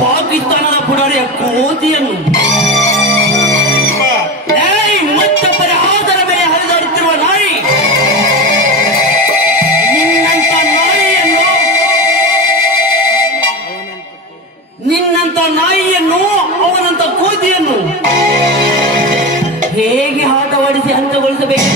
ಪಾಕಿಸ್ತಾನದ ಪುಡಾರಿಯ ಕೋತಿಯನ್ನು ಮತ್ತೊಬ್ಬರ ಆಧಾರ ಮೇಲೆ ಹರಿದಾಡುತ್ತಿರುವ ನಾಯಿ. ನಿನ್ನಂತ ನಾಯಿಯನ್ನು ನಿನ್ನಂತ ನಾಯಿಯನ್ನು, ಅವನಂತ ಕೋತಿಯನ್ನು ಹೇಗೆ ಆಟವಾಡಿಸಿ ಹಂತಗೊಳಿಸಬೇಕು?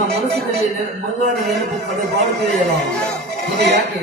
ನಮ್ಮ ಮನಸ್ಸಿನಲ್ಲಿ ಮುಂಗಾರು ನೆನಪು ಕಡೆ ಬಾಳು ತಿಳಿಯಲ್ಲ ಇದು ಯಾಕೆ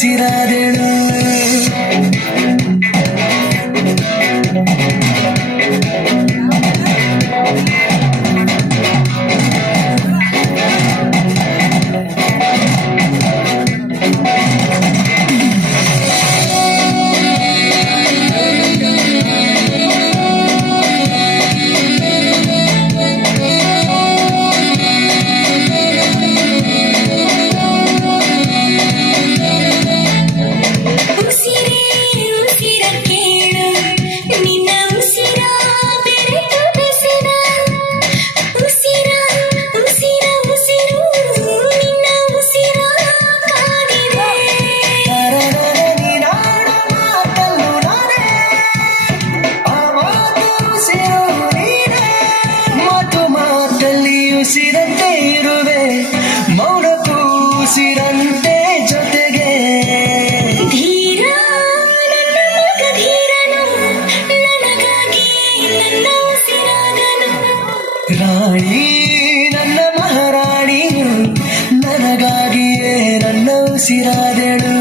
ಸಿರಾದೆಳು ಮಹಾರಾಣಿ ನನ್ನ ಮಹಾರಾಣಿ ನನಗಾಗಿಯೇ ನನ್ನ ಉಸಿರಾದೆಳು.